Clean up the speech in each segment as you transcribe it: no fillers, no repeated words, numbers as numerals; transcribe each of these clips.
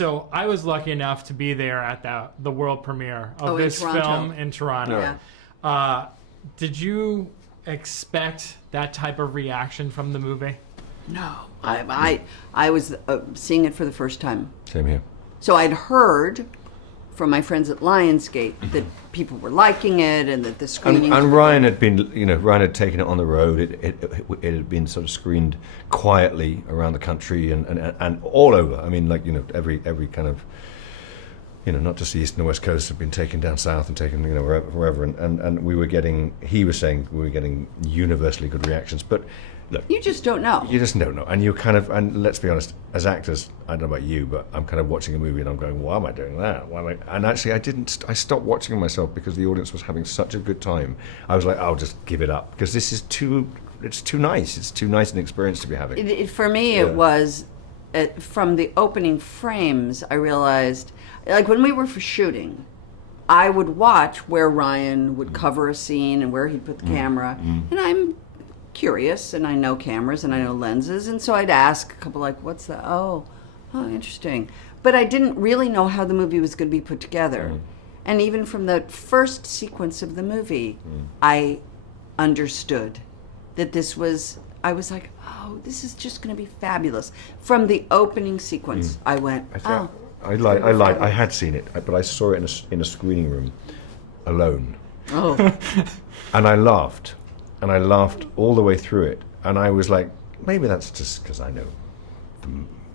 So I was lucky enough to be there at the world premiere of in this Toronto. film in Toronto. Yeah. Did you expect that type of reaction from the movie? No, I was seeing it for the first time. Same here. So I'd heard from my friends at Lionsgate that people were liking it and that the screenings... And Ryan had been, Ryan had taken it on the road. It had been sort of screened quietly around the country and all over. I mean, every kind of, not just the east and the west coast had been taken down south and taken, wherever. And we were getting, he was saying we were getting universally good reactions. But look, you just don't know. You just don't know. And you kind of, and let's be honest, as actors, I don't know about you, but I'm kind of watching a movie and I'm going, why am I doing that? Why am I? And actually I stopped watching myself because the audience was having such a good time. I was like, I'll just give it up because this is it's too nice. It's too nice an experience to be having. For me, it was, from the opening frames, I realized, like when we were for shooting, I would watch where Ryan would cover a scene and where he'd put the camera. And I'm curious, and I know cameras and I know lenses, and so I'd ask a couple like, what's that? Oh, interesting. But I didn't really know how the movie was going to be put together. And even from the first sequence of the movie, I understood that this was, I was like, oh, this is just going to be fabulous. From the opening sequence, I went, I lied. I had seen it, but I saw it in a screening room, alone. Oh. And I laughed. And I laughed all the way through it. And I was like, maybe that's just because I know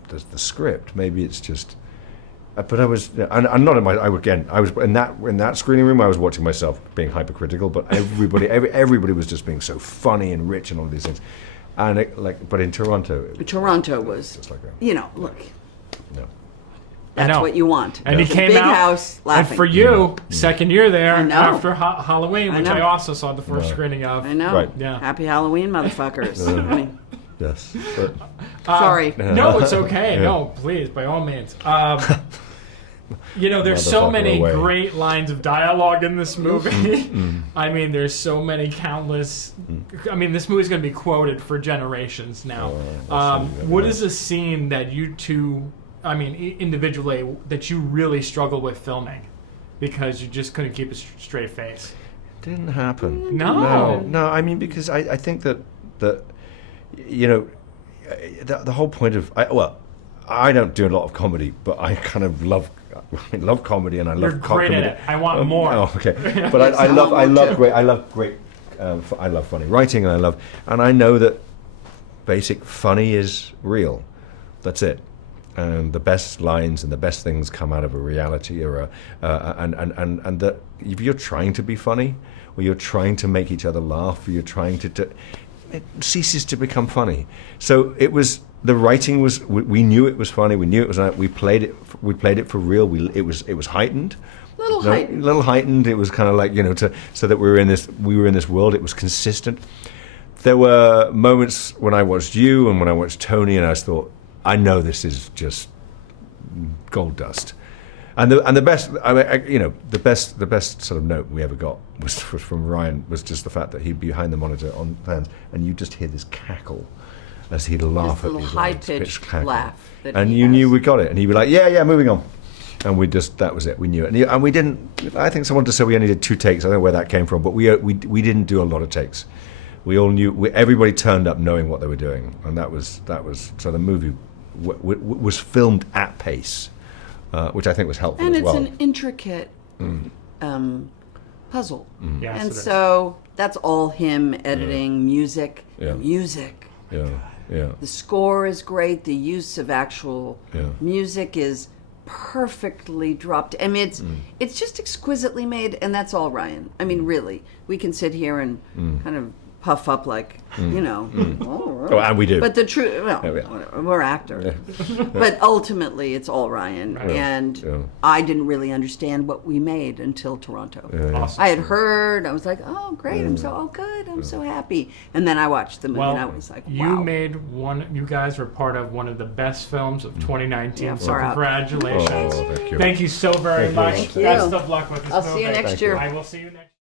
the script. Maybe it's just... But I was... And not in my... I was in that screening room, I was watching myself being hypercritical, but everybody was just being so funny and rich and all these things. And but in Toronto... Toronto was... Just like that. Look... No. That's what you want. And he came big out, house laughing. and for you, second year there after Halloween, which I know. also saw the first screening of. I know. Right. Yeah. Happy Halloween, motherfuckers. I mean, Yes. But, sorry. No, it's okay. No, please, by all means. There's so many great lines of dialogue in this movie. I mean, there's so many countless... I mean, this movie's going to be quoted for generations now. What is a scene that you two... I mean, individually, that you really struggled with filming because you just couldn't keep a straight face? didn't happen. No. I mean, because I think that the whole point of I don't do a lot of comedy, but I kind of love comedy and I love comedy. You're great at it. I want more. Oh, okay. But I love funny writing, and I know that basic funny is real. That's it. And the best lines and the best things come out of a reality, or and that if you're trying to be funny, or you're trying to make each other laugh, or you're trying to it ceases to become funny. So it was, the writing was, we knew it was funny, we knew it was, we played it for real. It was heightened. Little heightened. It was kind of like, so that we were in this world. It was consistent. There were moments when I watched you and when I watched Tony, and I just thought, I know this is just gold dust. And the best, the best sort of note we ever got was from Ryan, was just the fact that he'd be behind the monitor on fans, and you just hear this cackle as he'd laugh at these high-pitched laugh. And you knew we got it, and he'd be like, yeah, moving on. And that was it. We knew it, and we didn't. I think someone just said we only did 2 takes. I don't know where that came from, but we didn't do a lot of takes. We all knew. Everybody turned up knowing what they were doing, and that was so the movie was filmed at pace, which I think was helpful and as well. And it's an intricate puzzle. Yes, and so that's all him editing, music. Music. Yeah. The score is great. The use of actual music is perfectly dropped. I mean, it's just exquisitely made, and that's all Ryan. I mean, really, we can sit here and kind of puff up like, Oh, and we do. But the truth, we're actors. But ultimately, it's all Ryan. Right. And I didn't really understand what we made until Toronto. Awesome. I had heard, I was like, oh, great, I'm so happy. And then I watched the movie and I was like, wow. You guys were part of one of the best films of 2019, Yeah, so far out. congratulations. Thank you. Thank you so very much. Thank you. Best of luck with this I'll movie. see you next year. I will see you next year.